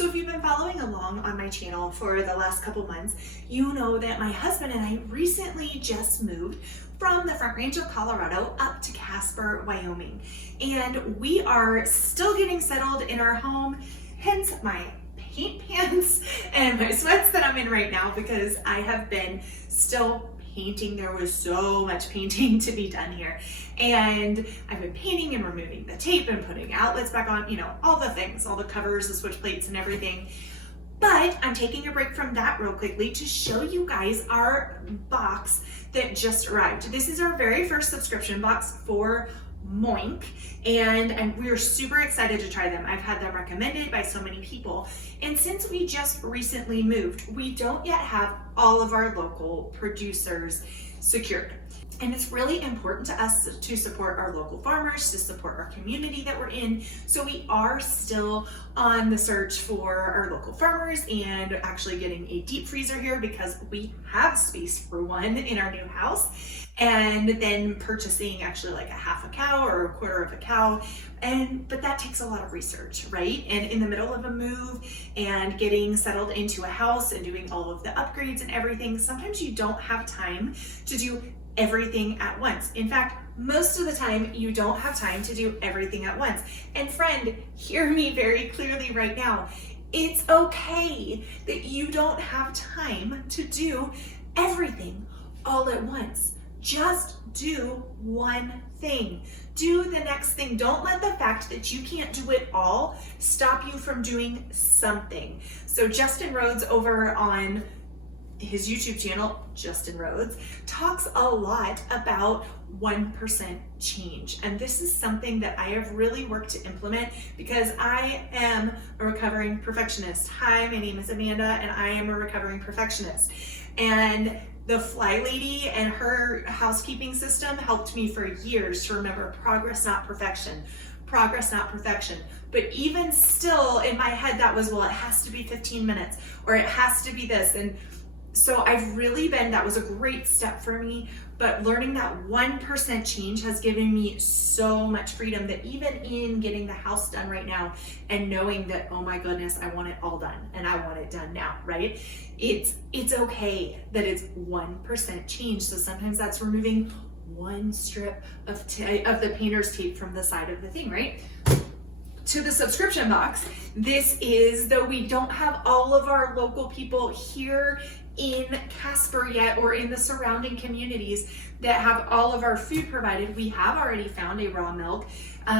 So if you've been following along on my channel for the last couple months, you know that my husband and I recently just moved from the Front Range of Colorado up to Casper, Wyoming. And we are still getting settled in our home, hence my paint pants and my sweats that I'm in right now, because I have been still painting. There was so much painting to be done here. And I've been painting and removing the tape and putting outlets back on, you know, all the things, all the covers, the switch plates and everything. But I'm taking a break from that real quickly to show you guys our box that just arrived. This is our very first subscription box for Moink, and we're super excited to try them. I've had them recommended by so many people. And since we just recently moved, we don't yet have all of our local producers secured. And it's really important to us to support our local farmers, to support our community that we're in. So we are still on the search for our local farmers and actually getting a deep freezer here because we have space for one in our new house. And then purchasing actually like a half a cow or a quarter of a cow. But that takes a lot of research, right? And in the middle of a move and getting settled into a house and doing all of the upgrades and everything, sometimes you don't have time to do everything at once. In fact, most of the time you don't have time to do everything at once. And friend, hear me very clearly right now. It's okay that you don't have time to do everything all at once. Just do one thing. Do the next thing. Don't let the fact that you can't do it all stop you from doing something. So Justin Rhodes over on his YouTube channel, Justin Rhodes, talks a lot about 1% change. And this is something that I have really worked to implement because I am a recovering perfectionist. Hi, my name is Amanda and I am a recovering perfectionist. And the Fly Lady and her housekeeping system helped me for years to remember progress, not perfection. Progress, not perfection. But even still in my head, that was, well, it has to be 15 minutes or it has to be this. And so I've really been, that was a great step for me, but learning that 1% change has given me so much freedom that even in getting the house done right now and knowing that, oh my goodness, I want it all done and I want it done now, right? It's okay that it's 1% change. So sometimes that's removing one strip of the painter's tape from the side of the thing, right? To the subscription box, this is, though we don't have all of our local people here in Casper yet or in the surrounding communities that have all of our food provided, we have already found a raw milk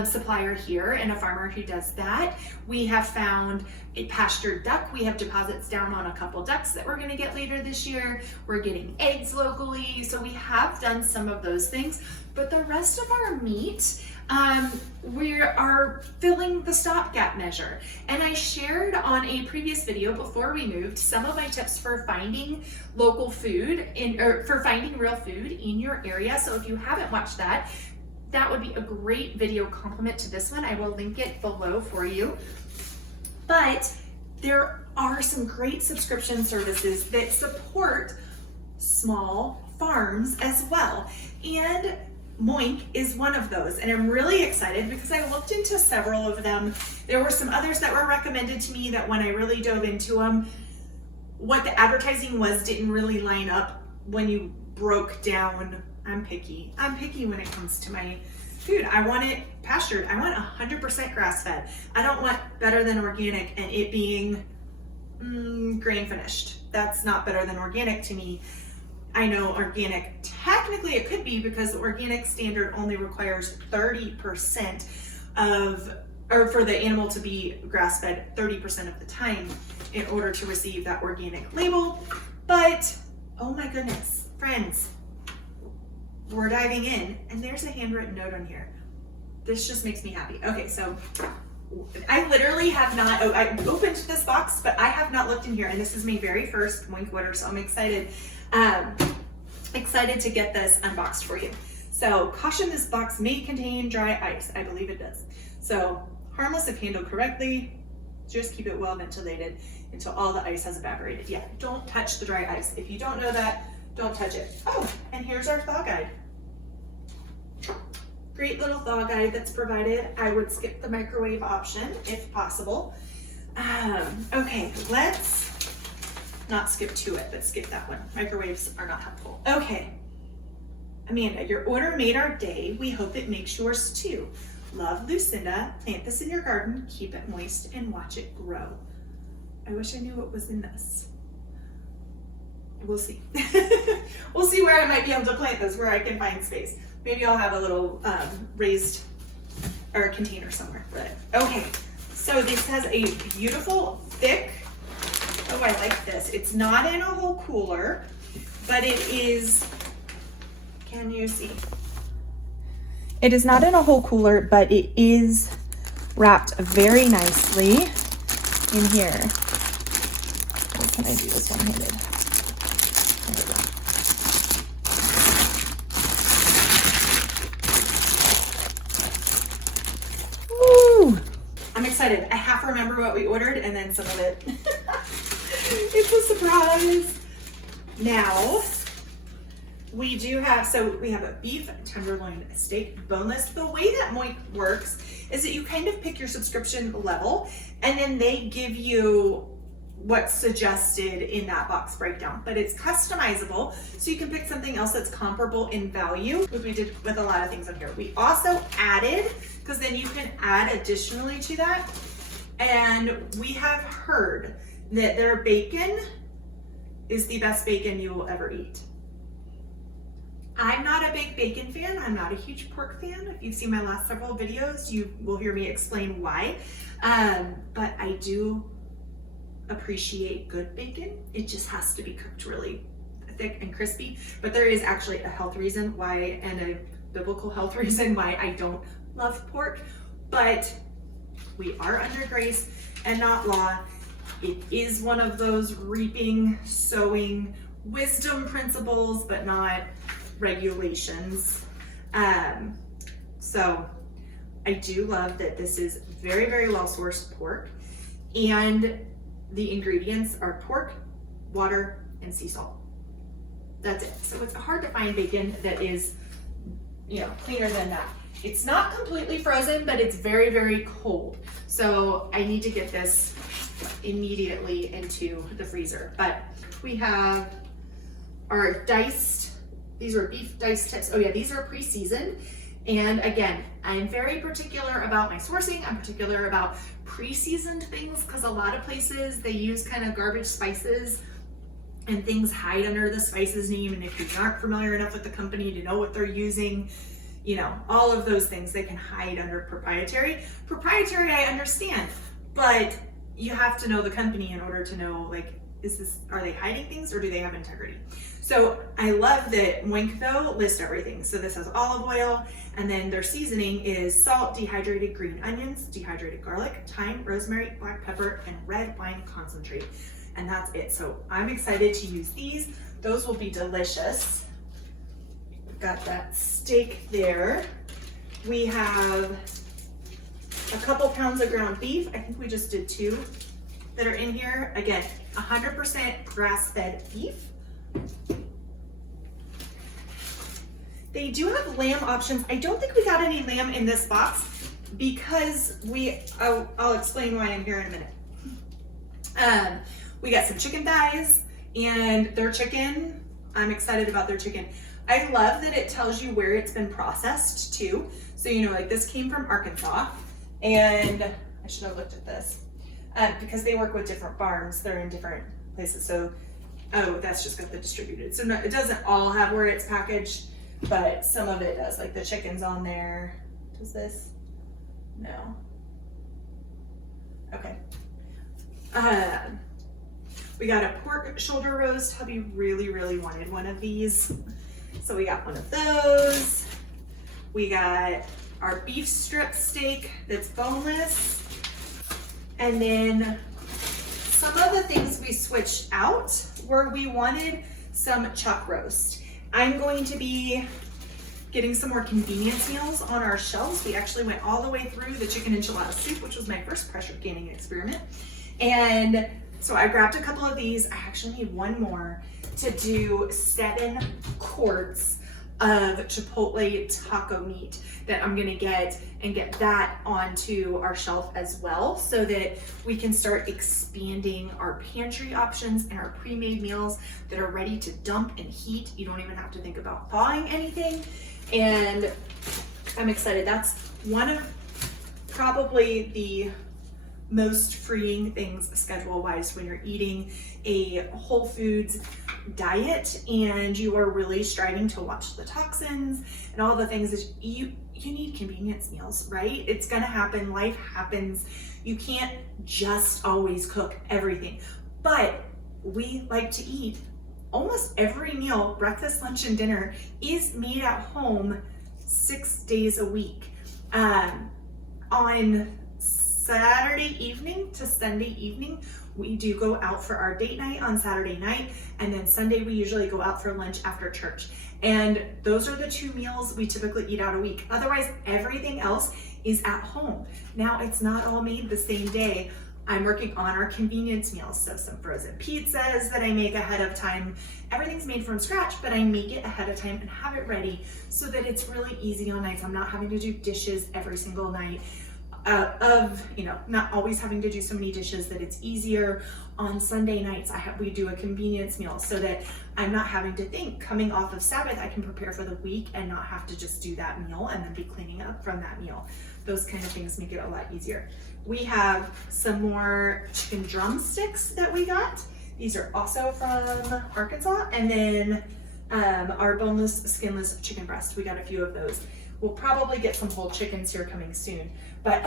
supplier here and a farmer who does that. We have found a pastured duck. We have deposits down on a couple ducks that we're going to get later this year. We're getting eggs locally. So we have done some of those things, but the rest of our meat, we are filling the stopgap measure. And I shared on a previous video before we moved some of my tips for finding local food or for finding real food in your area. So if you haven't watched that, that would be a great video complement to this one. I will link it below for you. But there are some great subscription services that support small farms as well. And Moink is one of those, and I'm really excited because I looked into several of them. There were some others that were recommended to me that when I really dove into them, what the advertising was didn't really line up when you broke down. I'm picky when it comes to my food. I want it pastured. I want 100% grass-fed. I don't want better than organic and it being grain finished. That's not better than organic to me. I know organic, technically it could be because the organic standard only requires 30% for the animal to be grass-fed 30% of the time in order to receive that organic label. But, oh my goodness, friends, we're diving in and there's a handwritten note on here. This just makes me happy. Okay, so I literally have not, I opened this box, but I have not looked in here, and this is my very first Moink order, so I'm excited to get this unboxed for you. So, caution, this box may contain dry ice. I believe it does. So, harmless if handled correctly. Just keep it well ventilated until all the ice has evaporated. Yeah, don't touch the dry ice. If you don't know that, don't touch it. Oh, and here's our thaw guide. Great little thaw guide that's provided. I would skip the microwave option if possible. Okay, let's not skip to it, but skip that one. Microwaves are not helpful. Okay. Amanda, your order made our day. We hope it makes yours too. Love, Lucinda. Plant this in your garden, keep it moist, and watch it grow. I wish I knew what was in this. We'll see. We'll see where I might be able to plant this, where I can find space. Maybe I'll have a little raised or container somewhere. But okay, so this has a beautiful, thick, oh, I like this. It's not in a whole cooler, but it is, can you see? It is not in a whole cooler, but it is wrapped very nicely in here. How can I do this one-handed? There we go. Woo! I'm excited. I half remember what we ordered and then some of it. It's a surprise. Now, we do have, so we have a beef tenderloin steak, boneless. The way that Moink works is that you kind of pick your subscription level and then they give you what's suggested in that box breakdown, but it's customizable. So you can pick something else that's comparable in value, which we did with a lot of things on here. We also added, because then you can add additionally to that. And we have heard that their bacon is the best bacon you will ever eat. I'm not a big bacon fan. I'm not a huge pork fan. If you've seen my last several videos, you will hear me explain why. But I do appreciate good bacon. It just has to be cooked really thick and crispy. But there is actually a health reason why, and a biblical health reason why I don't love pork. But we are under grace and not law. It is one of those reaping, sowing, wisdom principles, but not regulations. So I do love that this is very, very well sourced pork, and the ingredients are pork, water, and sea salt. That's it. So it's hard to find bacon that is, you know, cleaner than that. It's not completely frozen, but it's very, very cold. So I need to get this immediately into the freezer. But we have our diced, these are beef diced tips. Oh yeah, these are pre-seasoned. And again, I'm very particular about my sourcing. I'm particular about pre-seasoned things because a lot of places they use kind of garbage spices and things hide under the spices name. And if you aren't familiar enough with the company to know what they're using, you know, all of those things they can hide under proprietary. Proprietary, I understand, but you have to know the company in order to know, like, are they hiding things or do they have integrity? So I love that Moink though lists everything. So this has olive oil, and then their seasoning is salt, dehydrated green onions, dehydrated garlic, thyme, rosemary, black pepper, and red wine concentrate. And that's it. So I'm excited to use these. Those will be delicious. We've got that steak there. We have a couple pounds of ground beef. I think we just did 2 that are in here. Again, 100% grass-fed beef. They do have lamb options. I don't think we got any lamb in this box because I'll explain why I'm here in a minute. We got some chicken thighs, and their chicken, I'm excited about their chicken. I love that it tells you where it's been processed too. So, you know, like this came from Arkansas, and I should have looked at this because they work with different farms. They're in different places. So, oh, that's just got the distributed. So no, it doesn't all have where it's packaged, but some of it does. Like the chicken's on there. Does this? No. Okay. We got a pork shoulder roast. Hubby really, really wanted one of these. So we got one of those. We got our beef strip steak that's boneless. And then some of the things we switched out were we wanted some chuck roast. I'm going to be getting some more convenience meals on our shelves. We actually went all the way through the chicken enchilada soup, which was my first pressure gaining experiment. And so I grabbed a couple of these. I actually need one more to do 7 quarts of Chipotle taco meat that I'm gonna get and get that onto our shelf as well, so that we can start expanding our pantry options and our pre-made meals that are ready to dump and heat. You don't even have to think about thawing anything. And I'm excited. That's one of probably the most freeing things schedule-wise when you're eating a whole foods diet and you are really striving to watch the toxins and all the things that you need. Convenience meals, right? It's gonna happen, life happens. You can't just always cook everything, but we like to eat. Almost every meal, breakfast, lunch, and dinner, is made at home 6 days a week. On Saturday evening to Sunday evening, we do go out for our date night on Saturday night, and then Sunday we usually go out for lunch after church. And those are the 2 meals we typically eat out a week. Otherwise, everything else is at home. Now, it's not all made the same day. I'm working on our convenience meals, so some frozen pizzas that I make ahead of time. Everything's made from scratch, but I make it ahead of time and have it ready so that it's really easy on nights. I'm not having to do dishes every single night. Not always having to do so many dishes, that it's easier. On Sunday nights, we do a convenience meal so that I'm not having to think. Coming off of Sabbath, I can prepare for the week and not have to just do that meal and then be cleaning up from that meal. Those kind of things make it a lot easier. We have some more chicken drumsticks that we got. These are also from Arkansas. And then our boneless, skinless chicken breast. We got a few of those. We'll probably get some whole chickens here coming soon. But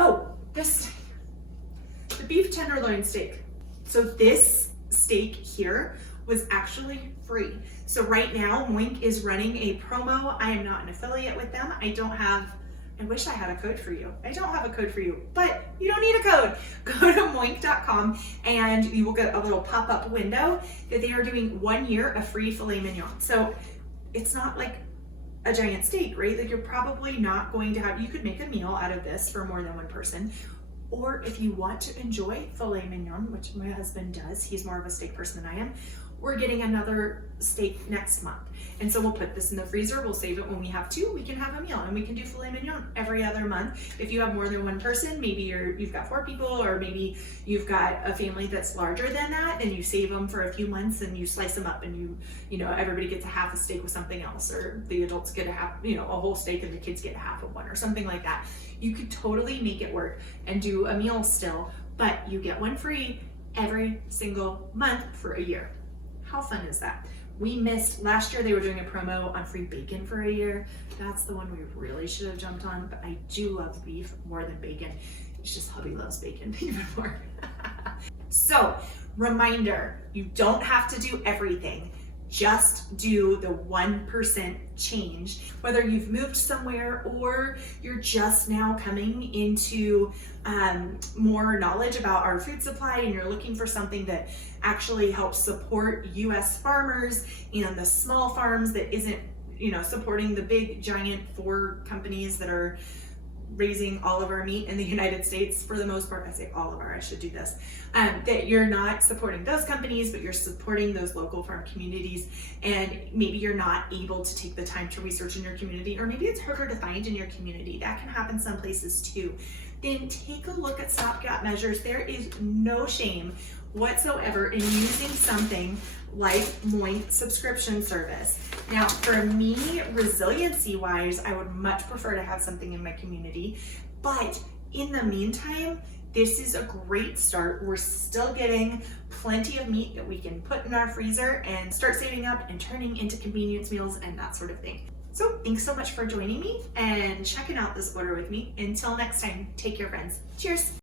the beef tenderloin steak. So this steak here was actually free. So right now, Moink is running a promo. I am not an affiliate with them. I wish I had a code for you. I don't have a code for you, but you don't need a code. Go to moink.com and you will get a little pop-up window that they are doing 1 year of free filet mignon. So it's not like a giant steak, right? Like, you're probably not going to have, you could make a meal out of this for more than one person. Or if you want to enjoy filet mignon, which my husband does, he's more of a steak person than I am, we're getting another steak next month. And so we'll put this in the freezer, we'll save it when we have 2, we can have a meal, and we can do filet mignon every other month. If you have more than one person, maybe you've got 4 people, or maybe you've got a family that's larger than that, and you save them for a few months and you slice them up, and everybody gets a half a steak with something else, or the adults get a whole steak and the kids get a half of one, or something like that. You could totally make it work and do a meal still, but you get one free every single month for a year. How fun is that? We missed, last year they were doing a promo on free bacon for a year. That's the one we really should have jumped on, but I do love beef more than bacon. It's just hubby loves bacon even more. So, reminder, you don't have to do everything. Just do the 1% change. Whether you've moved somewhere or you're just now coming into more knowledge about our food supply and you're looking for something that actually helps support US farmers and the small farms that isn't, supporting the big giant 4 companies that are raising all of our meat in the United States for the most part. I say all of our, I should do this. That you're not supporting those companies, but you're supporting those local farm communities, and maybe you're not able to take the time to research in your community, or maybe it's harder to find in your community. That can happen some places too. Then take a look at stopgap measures. There is no shame whatsoever in using something like Moink subscription service. Now, for me, resiliency wise, I would much prefer to have something in my community, but in the meantime, this is a great start. We're still getting plenty of meat that we can put in our freezer and start saving up and turning into convenience meals and that sort of thing. So thanks so much for joining me and checking out this order with me. Until next time, take care, friends. Cheers.